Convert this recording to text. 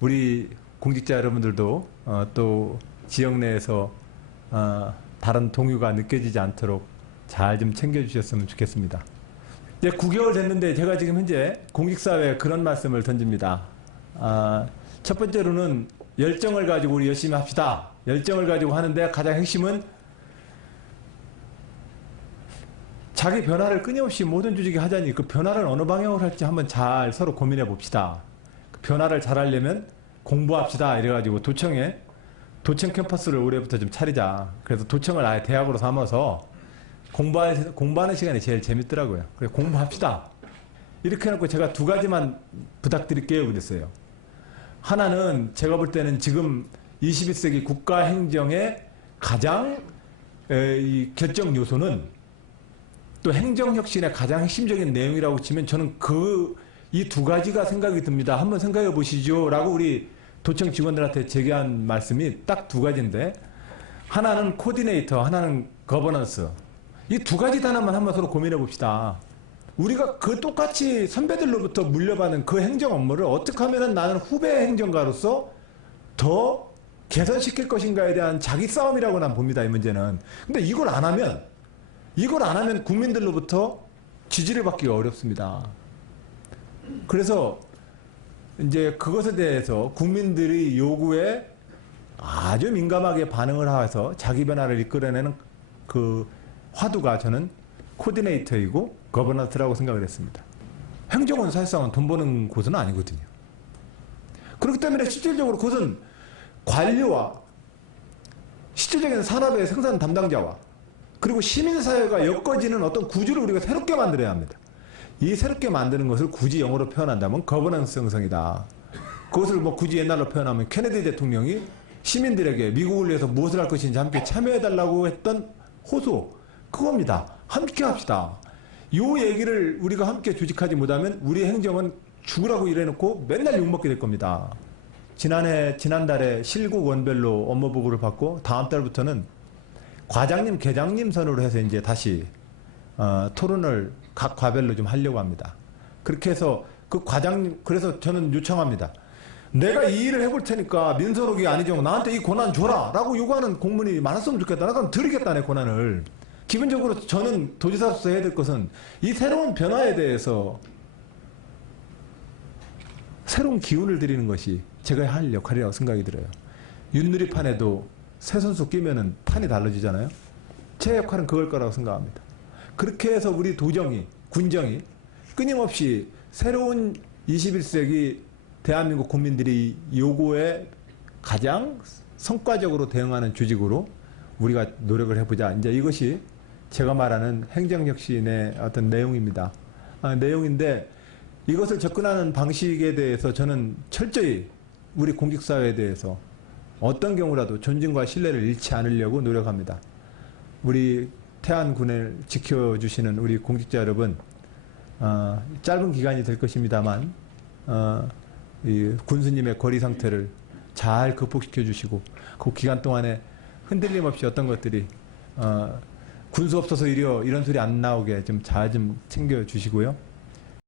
우리 공직자 여러분들도 어, 또 지역 내에서 어, 다른 동요가 느껴지지 않도록 잘 좀 챙겨주셨으면 좋겠습니다. 이제 9개월 됐는데 제가 지금 현재 공직사회에 그런 말씀을 던집니다. 아, 첫 번째로는 열정을 가지고 우리 열심히 합시다. 열정을 가지고 하는데 가장 핵심은 자기 변화를 끊임없이 모든 조직이 하자니 그 변화를 어느 방향으로 할지 한번 잘 서로 고민해 봅시다. 그 변화를 잘 하려면 공부합시다. 이래가지고 도청에 도청 캠퍼스를 올해부터 좀 차리자. 그래서 도청을 아예 대학으로 삼아서 공부하, 공부하는 시간이 제일 재밌더라고요. 그래서 공부합시다. 이렇게 해놓고 제가 두 가지만 부탁드릴게요. 그랬어요. 하나는 제가 볼 때는 지금 21세기 국가 행정의 가장 결정 요소는 또 행정혁신의 가장 핵심적인 내용이라고 치면 저는 그 이 두 가지가 생각이 듭니다. 한번 생각해 보시죠. 라고 우리 도청 직원들한테 제기한 말씀이 딱 두 가지인데 하나는 코디네이터, 하나는 거버넌스. 이 두 가지 단어만 한번 서로 고민해 봅시다. 우리가 그 똑같이 선배들로부터 물려받은 그 행정 업무를 어떻게 하면 나는 후배 행정가로서 더 개선시킬 것인가에 대한 자기 싸움이라고 난 봅니다. 이 문제는. 근데 이걸 안 하면 이걸 안 하면 국민들로부터 지지를 받기가 어렵습니다. 그래서 이제 그것에 대해서 국민들의 요구에 아주 민감하게 반응을 해서 자기 변화를 이끌어내는 그 화두가 저는 코디네이터이고 거버넌스라고 생각을 했습니다. 행정은 사실상은 돈 버는 곳은 아니거든요. 그렇기 때문에 실질적으로 그것은 관료와 실질적인 산업의 생산 담당자와 그리고 시민사회가 엮어지는 어떤 구조를 우리가 새롭게 만들어야 합니다. 이 새롭게 만드는 것을 굳이 영어로 표현한다면 거버넌스 형성이다. 그것을 뭐 굳이 옛날로 표현하면 케네디 대통령이 시민들에게 미국을 위해서 무엇을 할 것인지 함께 참여해달라고 했던 호소 그겁니다. 함께 합시다. 요 얘기를 우리가 함께 조직하지 못하면 우리 행정은 죽으라고 일해놓고 맨날 욕먹게 될 겁니다. 지난해 지난달에 실국 원별로 업무 보고를 받고 다음 달부터는 과장님, 계장님 선으로 해서 이제 다시 어, 토론을 각 과별로 좀 하려고 합니다. 그렇게 해서 그 과장님 그래서 저는 요청합니다. 내가 이 일을 해볼 테니까 민선옥이 아니죠. 나한테 이 권한 줘라 라고 요구하는 공문이 많았으면 좋겠다. 나 그럼 드리겠다 내 권한을. 기본적으로 저는 도지사로서 해야 될 것은 이 새로운 변화에 대해서 새로운 기운을 드리는 것이 제가 할 역할이라고 생각이 들어요. 윷놀이판에도 새 선수 끼면은 판이 달라지잖아요. 제 역할은 그걸 거라고 생각합니다. 그렇게 해서 우리 도정이, 군정이 끊임없이 새로운 21세기 대한민국 국민들이 요구에 가장 성과적으로 대응하는 조직으로 우리가 노력을 해보자. 이제 이것이 제가 말하는 행정혁신의 어떤 내용입니다. 아, 내용인데 이것을 접근하는 방식에 대해서 저는 철저히 우리 공직사회에 대해서 어떤 경우라도 존중과 신뢰를 잃지 않으려고 노력합니다. 우리 태안군을 지켜주시는 우리 공직자 여러분, 어, 짧은 기간이 될 것입니다만, 어, 이 군수님의 거리 상태를 잘 극복시켜 주시고, 그 기간 동안에 흔들림 없이 어떤 것들이, 어, 군수 없어서 이려 이런 소리 안 나오게 좀 잘좀 챙겨 주시고요.